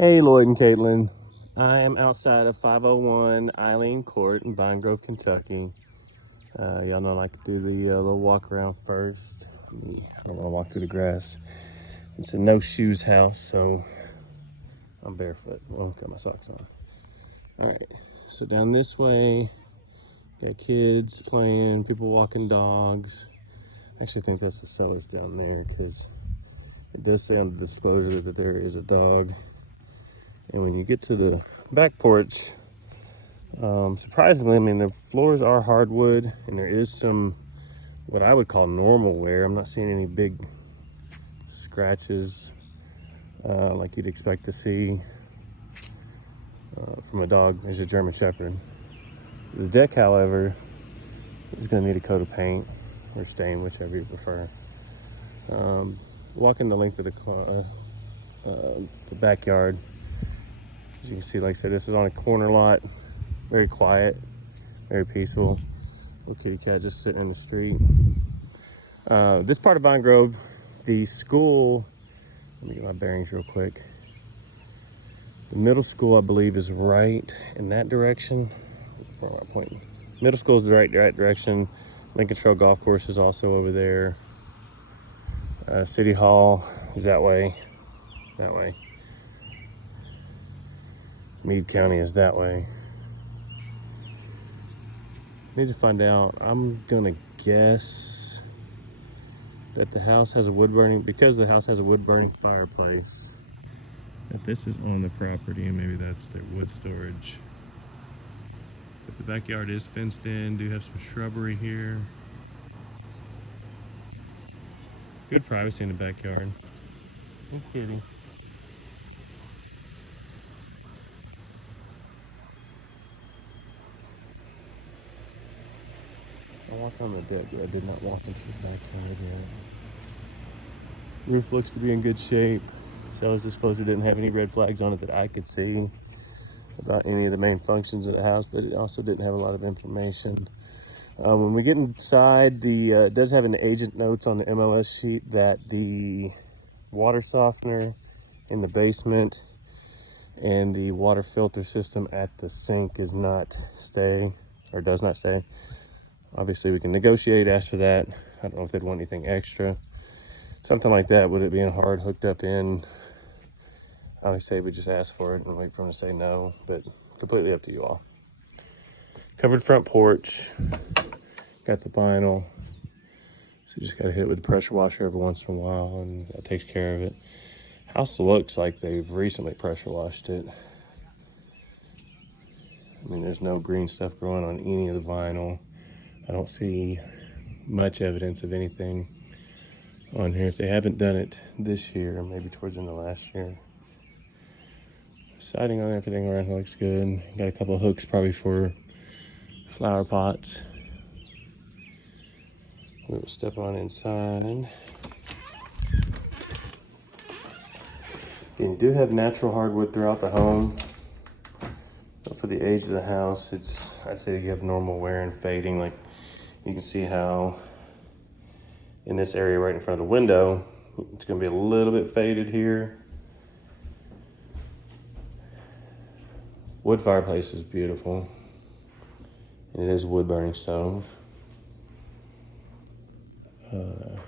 Hey, Lloyd and Caitlin. I am outside of 501 Eileen Court in Pinegrove, Kentucky. Y'all know I like to do the little walk around first. I don't want to walk through the grass. It's a no shoes house, so I'm barefoot. Well, got my socks on. All right, so down this way, got kids playing, people walking dogs. I actually think that's the sellers down there because it does say on the disclosure that there is a dog. And when you get to the back porch, surprisingly, I mean, the floors are hardwood and there is some what I would call normal wear. I'm not seeing any big scratches like you'd expect to see from a dog as a German Shepherd. The deck, however, is going to need a coat of paint or stain, whichever you prefer. Walking the length of the backyard. As you can see, like I said, this is on a corner lot. Very quiet, very peaceful. Little kitty cat just sitting in the street. This part of Pinegrove, the school, let me get my bearings real quick. The middle school, I believe, is right in that direction. Where am I pointing? Middle school is the right direction. Lincoln Trail Golf Course is also over there. City Hall is that way. Meade County is that way. Need to find out. I'm gonna guess that the house has a wood burning, because the house has a wood burning fireplace, that this is on the property and maybe that's their wood storage. But the backyard is fenced in, do have some shrubbery here. Good privacy in the backyard. Hey, kitty. I walked on the deck, but I did not walk into the backyard yet. Roof looks to be in good shape. Sellers disclosure didn't have any red flags on it that I could see about any of the main functions of the house, but it also didn't have a lot of information. When we get inside, it does have an agent notes on the MLS sheet that the water softener in the basement and the water filter system at the sink does not stay. Obviously, we can negotiate, ask for that. I don't know if they'd want anything extra. Something like that, with it being hard hooked up in, I would say we just ask for it and wait for them to say no, but completely up to you all. Covered front porch, got the vinyl. So you just gotta hit it with the pressure washer every once in a while and that takes care of it. House looks like they've recently pressure washed it. I mean, there's no green stuff growing on any of the vinyl. I don't see much evidence of anything on here. If they haven't done it this year, maybe towards the end of last year. Siding on everything around here looks good. Got a couple of hooks probably for flower pots. We'll step on inside. You do have natural hardwood throughout the home. But for the age of the house, I'd say you have normal wear and fading. Like you can see how in this area right in front of the window, it's gonna be a little bit faded here. Wood fireplace is beautiful. And it is a wood burning stove. The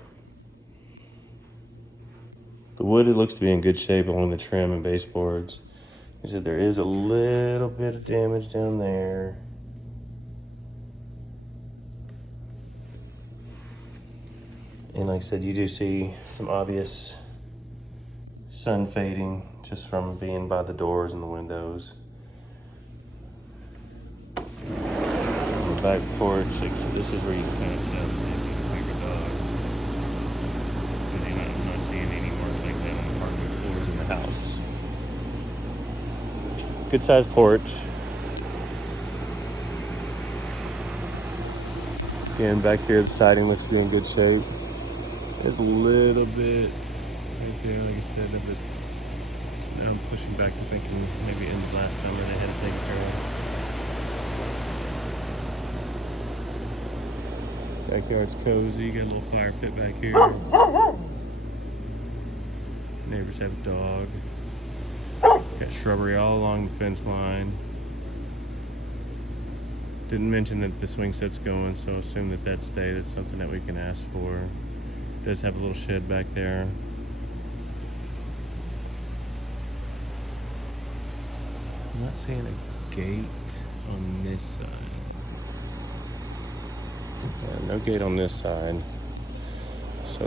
wood, it looks to be in good shape along the trim and baseboards. Like I said, there is a little bit of damage down there. And like I said, you do see some obvious sun fading just from being by the doors and the windows. On the back porch, like I said, this is where you can kind of tell that maybe a bigger dog. But I'm not seeing any marks like that on the apartment floors in the house. Good sized porch. Again, back here the siding looks to be in good shape. There's a little bit right there, like I said, but so now I'm pushing back and thinking maybe in the last summer they had to take care of. Backyard's cozy, got a little fire pit back here. Neighbors have a dog. Got shrubbery all along the fence line. Didn't mention that the swing set's going, so assume that that's stay. That's something that we can ask for. It does have a little shed back there. I'm not seeing a gate on this side. No gate on this side. So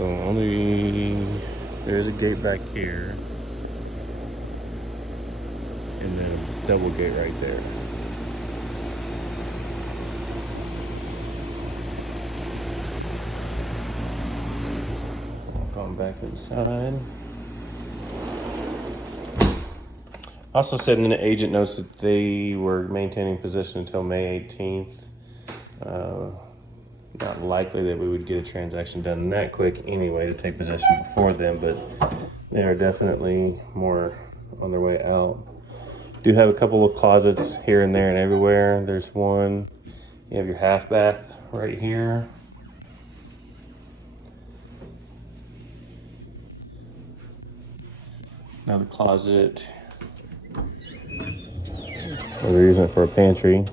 there's a gate back here. And then a double gate right there. Going back inside. Also said in the agent notes that they were maintaining possession until May 18th. Not likely that we would get a transaction done that quick anyway to take possession before then, but they are definitely more on their way out. Do have a couple of closets here and there and everywhere. There's one. You have your half bath right here. Another closet. We're using it for a pantry.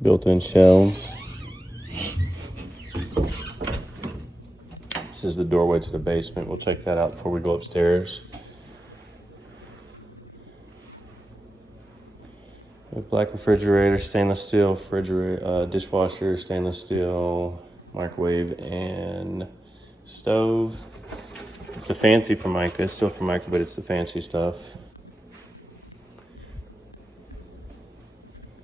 Built-in shelves. This is the doorway to the basement. We'll check that out before we go upstairs. Black refrigerator, stainless steel refrigerator, dishwasher, stainless steel, microwave, and stove. It's the fancy Formica. It's still Formica, but it's the fancy stuff.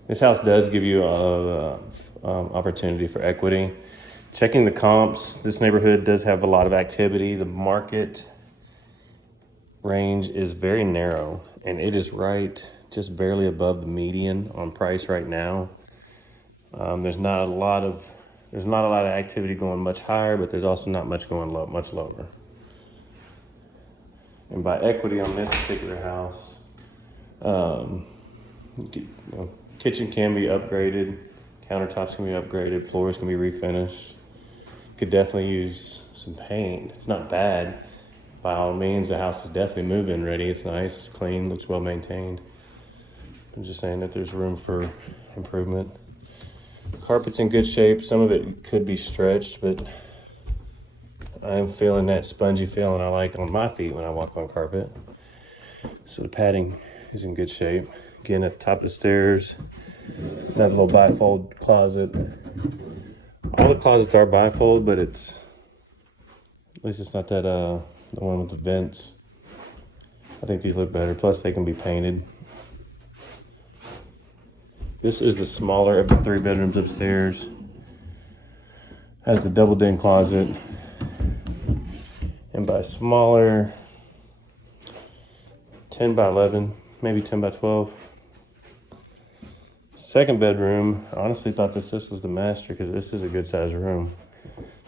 This house does give you a opportunity for equity. Checking the comps, this neighborhood does have a lot of activity. The market range is very narrow, and it is right just barely above the median on price right now. There's not a lot of activity going much higher, but there's also not much going much lower. And by equity on this particular house, kitchen can be upgraded, countertops can be upgraded, floors can be refinished. Could definitely use some paint. It's not bad. By all means, the house is definitely move-in ready. It's nice, it's clean, looks well maintained. I'm just saying that there's room for improvement. Carpet's in good shape. Some of it could be stretched, but I'm feeling that spongy feeling I like on my feet when I walk on carpet. So the padding is in good shape. Again, at the top of the stairs, another little bifold closet. All the closets are bifold, but at least it's not that the one with the vents. I think these look better. Plus, they can be painted. This is the smaller of the 3 bedrooms upstairs. Has the double den closet. And by smaller, 10 by 11, maybe 10 by 12. Second bedroom, I honestly thought this was the master because this is a good sized room.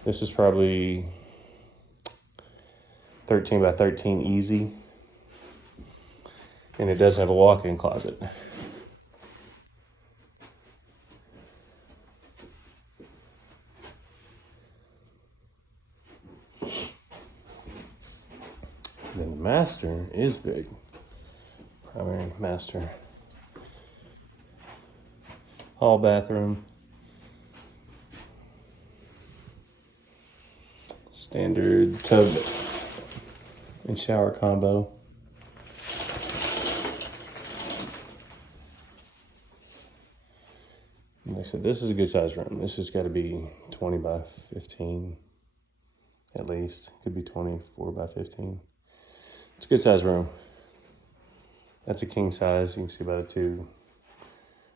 This is probably 13 by 13 easy. And it does have a walk-in closet. And then the master is big. Primary master. Hall bathroom. Standard tub and shower combo. And like I said, this is a good size room. This has got to be 20 by 15 at least. Could be 24 by 15. It's a good size room. That's a king size. You can see about 2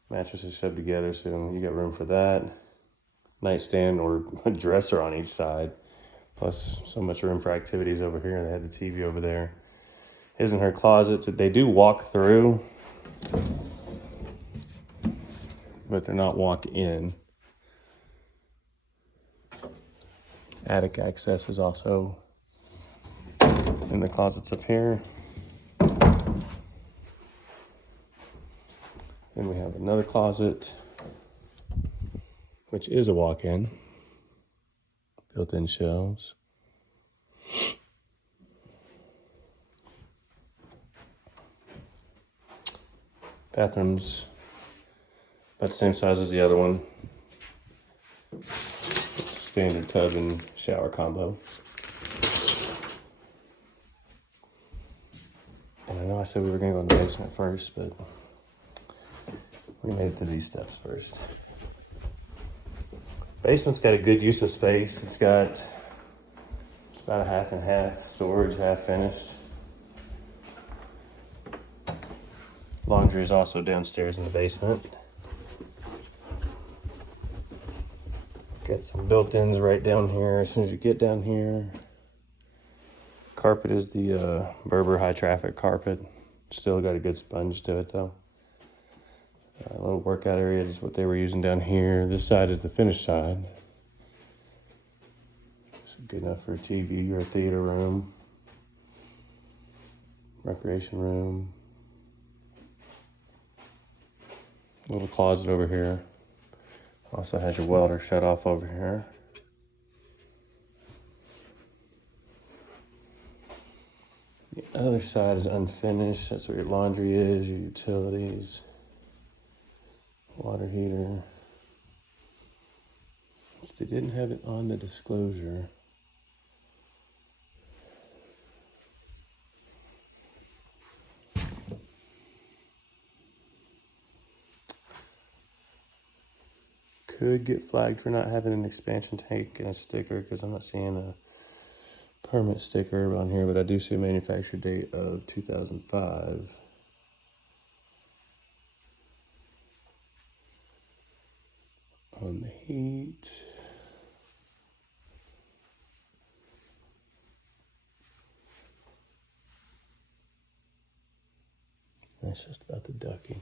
mattresses shoved together, so you got room for that. Nightstand or a dresser on each side. Plus so much room for activities over here. They had the TV over there. His and her closets that they do walk through, but they're not walk in. Attic access is also in the closets up here. Then we have another closet, which is a walk-in. Built-in shelves. Bathroom's about the same size as the other one. Standard tub and shower combo. And I know I said we were gonna go in the basement first, but we made it to these steps first. Basement's got a good use of space. It's about a half and half, storage, half finished. Laundry is also downstairs in the basement. Got some built-ins right down here as soon as you get down here. Carpet is the Berber high traffic carpet. Still got a good sponge to it though. A little workout area is what they were using down here. This side is the finished side. It's good enough for a TV or a theater room. Recreation room. Little closet over here. Also has your welder shut off over here. The other side is unfinished. That's where your laundry is, your utilities, water heater. They didn't have it on the disclosure. Could get flagged for not having an expansion tank and a sticker because I'm not seeing a permit sticker on here, but I do see a manufacture date of 2005. On the heat. That's just about the ducking.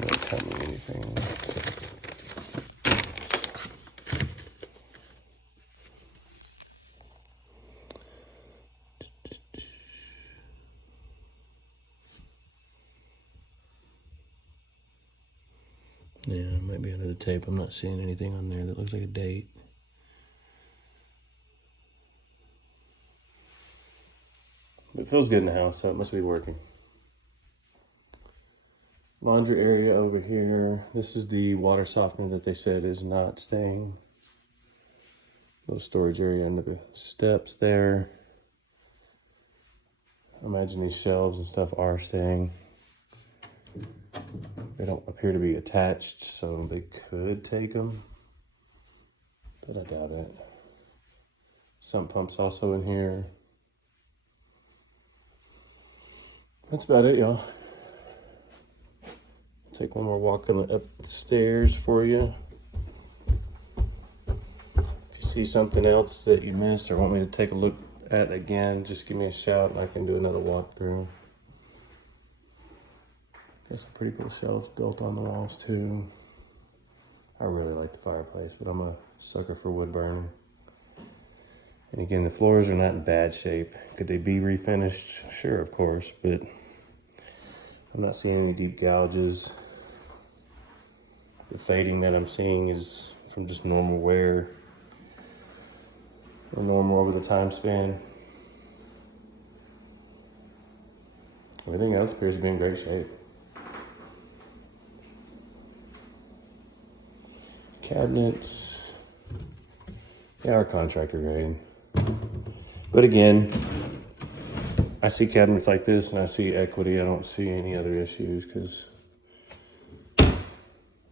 Doesn't tell me anything. Yeah, it might be under the tape. I'm not seeing anything on there that looks like a date. But it feels good in the house, so it must be working. Laundry area over here. This is the water softener that they said is not staying. Little storage area under the steps there. I imagine these shelves and stuff are staying. They don't appear to be attached, so they could take them, but I doubt it. Sump pump's also in here. That's about it, y'all. Take one more walk up the stairs for you. If you see something else that you missed or want me to take a look at again, just give me a shout and I can do another walkthrough. Got some pretty cool shelves built on the walls too. I really like the fireplace, but I'm a sucker for wood burning. And again, the floors are not in bad shape. Could they be refinished? Sure, of course, but I'm not seeing any deep gouges. The fading that I'm seeing is from just normal wear or normal over the time span. Everything else appears to be in great shape. Cabinets, they are contractor grade. But again, I see cabinets like this and I see equity. I don't see any other issues because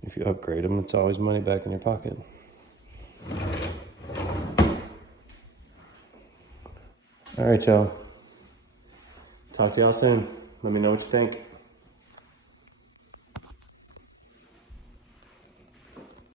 if you upgrade them, it's always money back in your pocket. All right, y'all. Talk to y'all soon. Let me know what you think.